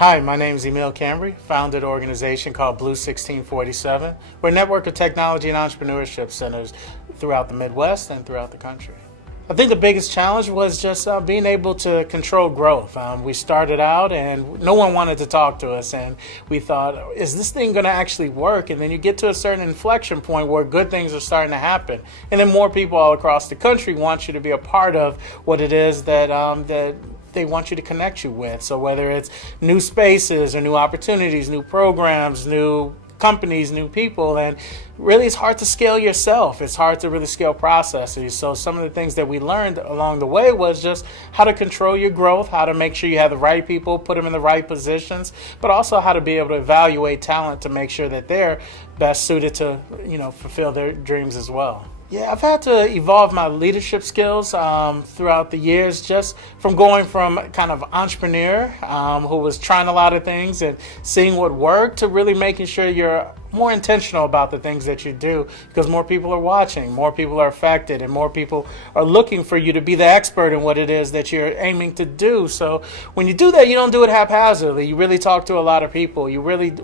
Hi, my name is Emile Cambry, founded an organization called BLUE1647. We're a network of technology and entrepreneurship centers throughout the Midwest and throughout the country. I think the biggest challenge was just being able to control growth. We started out and no one wanted to talk to us, and we thought, is this thing going to actually work? And then you get to a certain inflection point where good things are starting to happen, and then more people all across the country want you to be a part of what it is that they want you to connect you with. So whether it's new spaces or new opportunities, new programs, new companies, new people, and really it's hard to scale yourself. It's hard to really scale processes. So some of the things that we learned along the way was just how to control your growth, how to make sure you have the right people, put them in the right positions, but also how to be able to evaluate talent to make sure that they're best suited to, fulfill their dreams as well. Yeah, I've had to evolve my leadership skills throughout the years, just from going from kind of entrepreneur who was trying a lot of things and seeing what worked to really making sure you're more intentional about the things that you do, because more people are watching, more people are affected, and more people are looking for you to be the expert in what it is that you're aiming to do. So when you do that, you don't do it haphazardly. You really talk to a lot of people. You really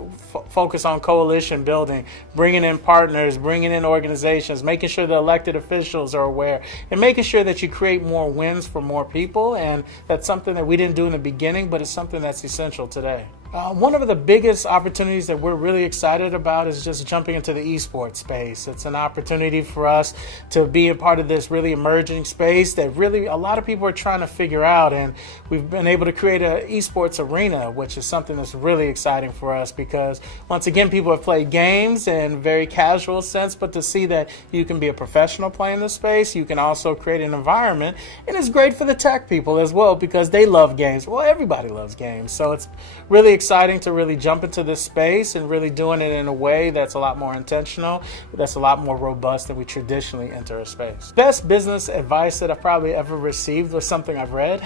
focus on coalition building, bringing in partners, bringing in organizations, making sure the elected officials are aware, and making sure that you create more wins for more people. And that's something that we didn't do in the beginning, but it's something that's essential today. One of the biggest opportunities that we're really excited about is just jumping into the esports space. It's an opportunity for us to be a part of this really emerging space that really a lot of people are trying to figure out, and we've been able to create an esports arena, which is something that's really exciting for us because once again, people have played games in a very casual sense, but to see that you can be a professional playing this space, you can also create an environment, and it's great for the tech people as well because they love games. Well, everybody loves games, so it's really exciting to really jump into this space and really doing it in a way that's a lot more intentional, that's a lot more robust than we traditionally enter a space. Best business advice that I've probably ever received was something I've read.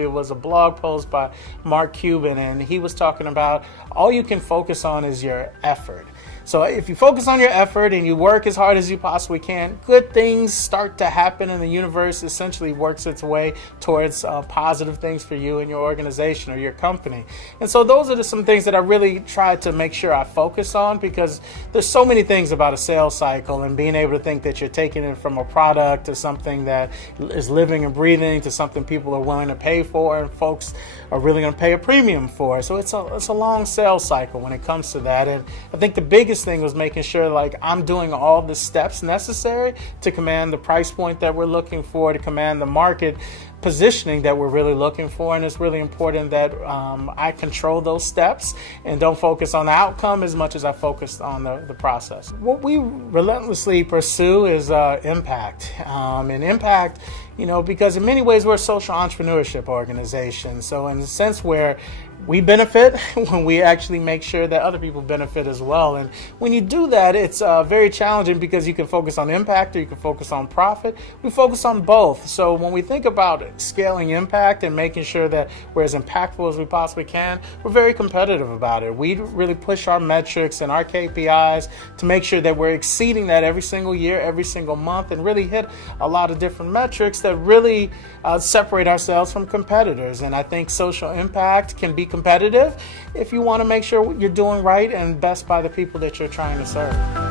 It was a blog post by Mark Cuban, and he was talking about all you can focus on is your effort. So if you focus on your effort and you work as hard as you possibly can, good things start to happen, and the universe essentially works its way towards positive things for you and your organization or your company. And so those are some things that I really try to make sure I focus on, because there's so many things about a sales cycle and being able to think that you're taking it from a product to something that is living and breathing to something people are willing to pay for and folks are really going to pay a premium for. So it's a long sales cycle when it comes to that. And I think the biggest thing was making sure I'm doing all the steps necessary to command the price point that we're looking for, to command the market positioning that we're really looking for. And it's really important that I control those steps and don't focus on the outcome as much as I focus on the process. What we relentlessly pursue is impact. And impact, because in many ways we're a social entrepreneurship organization. So in the sense where we benefit when we actually make sure that other people benefit as well. And when you do that, it's very challenging because you can focus on impact or you can focus on profit. We focus on both. So when we think about scaling impact and making sure that we're as impactful as we possibly can, we're very competitive about it. We really push our metrics and our KPIs to make sure that we're exceeding that every single year, every single month, and really hit a lot of different metrics that really separate ourselves from competitors. And I think social impact can be competitive if you want to make sure you're doing right and best by the people that you're trying to serve.